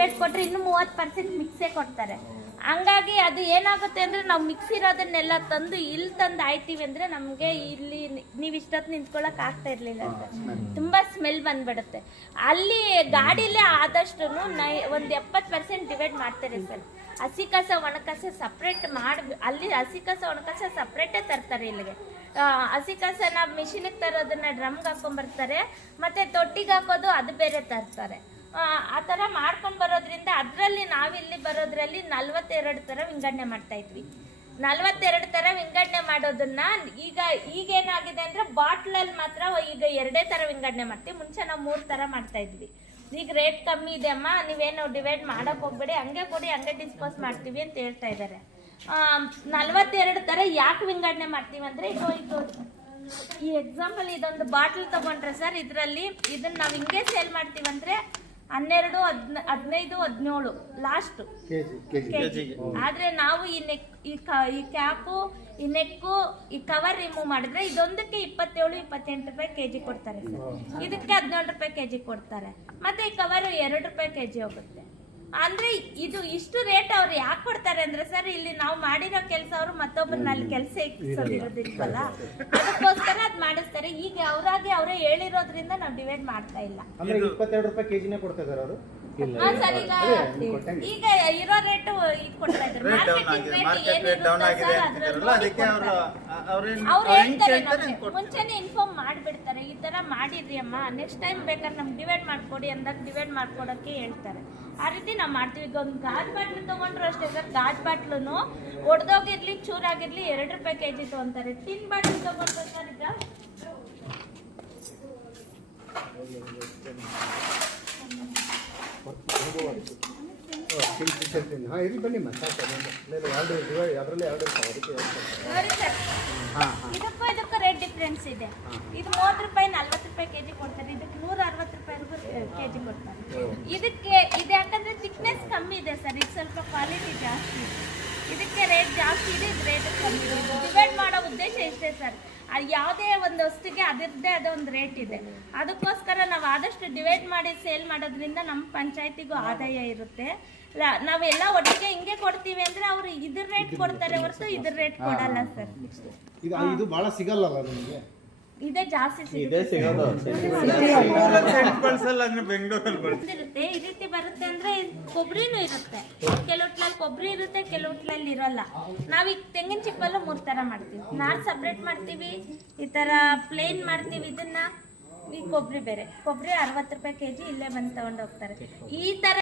Divide ಕೊಟ್ಟರೆ ಇನ್ನೂ 30% ಮಿಕ್ಸೇ ಕೊಡ್ತಾರೆ. ಹಂಗಾಗಿ ಅದು ಏನಾಗುತ್ತೆ ಅಂದರೆ ನಾವು ಮಿಕ್ಸ್ ಇರೋದನ್ನೆಲ್ಲ ತಂದು ಇಲ್ಲಿ ತಂದು ಆಯ್ತೀವಿ ಅಂದರೆ ನಮಗೆ ಇಲ್ಲಿ ನೀವು ಇಷ್ಟೊತ್ತು ನಿಂತ್ಕೊಳ್ಳೋಕೆ ಆಗ್ತಾ ಇರಲಿಲ್ಲ ಸರ್. ತುಂಬ ಸ್ಮೆಲ್ ಬಂದ್ಬಿಡುತ್ತೆ. ಅಲ್ಲಿ ಗಾಡೀಲೇ ಆದಷ್ಟು ಒಂದು 70% ಡಿವೈಡ್ ಮಾಡ್ತಾರೆ ಸರ್. ಹಸಿ ಕಸ ಒಣ ಕಸ ಸಪ್ರೇಟ್ ಮಾಡಿ ಅಲ್ಲಿ ಹಸಿ ಕಸ ಒಣ ಕಸ ಸಪ್ರೇಟೇ ತರ್ತಾರೆ ಇಲ್ಲಿಗೆ. ಹಸಿ ಕಸನ ಮಿಷಿನಿಗೆ ತರೋದನ್ನ ಡ್ರಮ್ಗೆ ಹಾಕೊಂಡ್ಬರ್ತಾರೆ, ಮತ್ತು ತೊಟ್ಟಿಗೆ ಹಾಕೋದು ಅದು ಬೇರೆ ತರ್ತಾರೆ. ಆ ಥರ ಮಾಡ್ಕೊಂಡು ಬರೋದ್ರಿಂದ ಅದರಲ್ಲಿ ನಾವಿಲ್ಲಿ ಬರೋದ್ರಲ್ಲಿ 42 ಥರ ವಿಂಗಡಣೆ ಮಾಡ್ತಾಯಿದ್ವಿ. 42 ಥರ ವಿಂಗಡಣೆ ಮಾಡೋದನ್ನ ಈಗೇನಾಗಿದೆ ಅಂದರೆ ಬಾಟ್ಲಲ್ಲಿ ಮಾತ್ರ ಈಗ 2 ಥರ ವಿಂಗಡಣೆ ಮಾಡ್ತೀವಿ. ಮುಂಚೆ ನಾವು 3 ಥರ ಮಾಡ್ತಾಯಿದ್ವಿ. ಈಗ ರೇಟ್ ಕಮ್ಮಿ ಇದೆ ಅಮ್ಮ, ನೀವೇನು ಡಿವೈಡ್ ಮಾಡೋಕೆ ಹೋಗ್ಬೇಡಿ, ಹಂಗೆ ಕೊಡಿ ಹಂಗೆ ಡಿಸ್ಪೋಸ್ ಮಾಡ್ತೀವಿ ಅಂತ ಹೇಳ್ತಾ ಇದ್ದಾರೆ. 42 ಥರ ಯಾಕೆ ವಿಂಗಡಣೆ ಮಾಡ್ತೀವಿ ಅಂದರೆ ಇದು ಈ ಎಕ್ಸಾಂಪಲ್ ಇದೊಂದು ಬಾಟ್ಲ್ ತಗೊಂಡ್ರೆ ಸರ್, ಇದರಲ್ಲಿ ಇದನ್ನು ನಾವು ಹಿಂಗೆ ಸೇಲ್ ಮಾಡ್ತೀವಂದರೆ 12, 15, 17 ಲಾಸ್ಟು ಕೆಜಿ. ಆದರೆ ನಾವು ಈ ಕ್ಯಾಪು, ಈ ನೆಕ್ಕು, ಈ ಕವರ್ ರಿಮೂವ್ ಮಾಡಿದ್ರೆ ಇದೊಂದಕ್ಕೆ 27-28 ರೂಪಾಯಿ ಕೆಜಿ ಕೊಡ್ತಾರೆ ಸರ್. ಇದಕ್ಕೆ 17 ರೂಪಾಯಿ ಕೆಜಿ ಕೊಡ್ತಾರೆ. ಮತ್ತು ಈ ಕವರು 2 ರೂಪಾಯಿ ಕೆಜಿ ಹೋಗುತ್ತೆ. ಅಂದರೆ ಇದು ಇಷ್ಟು ರೇಟ್ ಅವ್ರು ಯಾಕೆ ಕೊಡ್ತಾರೆ ಅಂದರೆ ಸರ್, ಇಲ್ಲಿ ನಾವು ಮಾಡಿರೋ ಕೆಲಸ ಅವರು ಮತ್ತೊಬ್ಬರನ್ನ ಅಲ್ಲಿ ಕೆಲಸ ಇರೋದಿಲ್ವಲ್ಲ, ಅದಕ್ಕೋಸ್ಕರ ಅದು ಮಾಡಿಸ್ತಾರೆ. ಈಗ ಅವರೇ ಹೇಳಿರೋದ್ರಿಂದ ನಾವು ಡಿವೈಡ್ ಮಾಡ್ತಾ ಇಲ್ಲ. 22 ರೂಪಾಯಿ ಕೆಜಿನೇ ಕೊಡ್ತಾ ಇದ್ದಾರೆ ಅವರು. ಸರ್ ಈಗ ಇರೋ ರೇಟ್ ಈಗ ಕೊಡ್ತಾ ಇದ್ದಾರೆ. ಅವ್ರು ಹೇಳ್ತಾರೆ, ಮುಂಚೆನೆ ಇನ್ಫಾರ್ಮ್ ಮಾಡಿಬಿಡ್ತಾರೆ, ಈ ತರ ಮಾಡಿದ್ರಿ ಅಮ್ಮ, ನೆಕ್ಸ್ಟ್ ಟೈಮ್ ಬೇಕಾದ್ರೆ ನಮ್ಗೆ ಡಿವೈಡ್ ಮಾಡ್ಕೊಡಿ ಅಂದಾಗ ಡಿವೈಡ್ ಮಾಡ್ಕೊಡೋಕ್ಕೆ ಹೇಳ್ತಾರೆ. ಆ ರೀತಿ ನಾವು ಮಾಡ್ತೀವಿ. ಈಗ ಒಂದು ಗಾಜ್ ಬಾಟ್ಲು ತೊಗೊಂಡ್ರು ಅಷ್ಟೇ ಸರ್, ಗಾಜ್ ಬಾಟ್ಲು ಒಡೆದೋಗಿರ್ಲಿ ಚೂರಾಗಿರ್ಲಿ 2 ರೂಪಾಯಿ ಕೆಜಿ ತೊಗೊಂತಾರೆ. ಟಿನ್ ಬಾಟ್ಲು ತೊಗೊಂಡ್ರು ಸರ್, ಈಗ ಇದಕ್ಕೂ ರೇಟ್ ಡಿಫ್ರೆನ್ಸ್ ಇದೆ. ಇದು 30 ರೂಪಾಯಿ 40 ರೂಪಾಯಿ ಕೆಜಿ ಕೊಡ್ತಾರೆ, ಇದಕ್ಕೆ 160 ರೂಪಾಯಿವರೆಗೂ ಕೆಜಿ ಕೊಡ್ತಾರೆ. ಇದಕ್ಕೆ ಇದು ಯಾಕಂದ್ರೆ ಥಿಕ್ನೆಸ್ ಕಮ್ಮಿ ಇದೆ ಸರ್, ಇದು ಸ್ವಲ್ಪ ಕ್ವಾಲಿಟಿ ಜಾಸ್ತಿ, ಇದಕ್ಕೆ ರೇಟ್ ಜಾಸ್ತಿ ಇದೆ, ಇದು ರೇಟ್ ಕಮ್ಮಿ ಇದೆ. ಡಿವೈಡ್ ಮಾಡೋ ಉದ್ದೇಶ ಇಷ್ಟೇ ಸರ್, ಯಾವುದೇ ಒಂದು ವಸ್ತುಗೆ ಅದರದ್ದೇ ಆದ ಒಂದು ರೇಟ್ ಇದೆ. ಅದಕ್ಕೋಸ್ಕರ ನಾವು ಆದಷ್ಟು ಡಿವೈಡ್ ಮಾಡಿ ಸೇಲ್ ಮಾಡೋದ್ರಿಂದ ನಮ್ಮ ಪಂಚಾಯತಿಗೂ ಆದಾಯ ಇರುತ್ತೆ. ನಾವೆಲ್ಲ ಒಟ್ಟಿಗೆ ಹಿಂಗೆ ಕೊಡ್ತೀವಿ ಅಂದ್ರೆ ಅವರು ಇದ್ರ ರೇಟ್ ಕೊಡ್ತಾರೆ ಹೊರತು ಇದ್ರ ರೇಟ್ ಕೊಡಲ್ಲ ಸರ್. ಇದು ಬಹಳ ಸಿಗಲ್ಲ ನಿಮಗೆ, ಇದೇ ಜಾಸ್ತಿ ಸಿಗುತ್ತೆ. ಈ ರೀತಿ ಬರುತ್ತೆ ಅಂದ್ರೆ ಕೊಬ್ಬರಿನೂ ಇರುತ್ತೆ, ಕೆಲವೊಟ್ಲಲ್ಲಿ ಕೊಬ್ಬರಿ ಇರುತ್ತೆ, ಕೆಲವೊಟ್ಲಲ್ಲಿ ಇರೋಲ್ಲ. ನಾವೀಗ ತೆಂಗಿನ ಚಿಪ್ಪಲ್ಲೂ 3 ಥರ ಮಾಡ್ತೀವಿ. ನಾರು ಸಪ್ರೇಟ್ ಮಾಡ್ತೀವಿ, ಈ ಥರ ಪ್ಲೇನ್ ಮಾಡ್ತೀವಿ. ಇದನ್ನ ಈ ಕೊಬ್ಬರಿ ಬೇರೆ, ಕೊಬ್ಬರಿ 60 ರೂಪಾಯಿ ಕೆಜಿ ಇಲ್ಲೇ ಬಂದು ತಗೊಂಡು ಹೋಗ್ತಾರೆ. ಈ ಥರ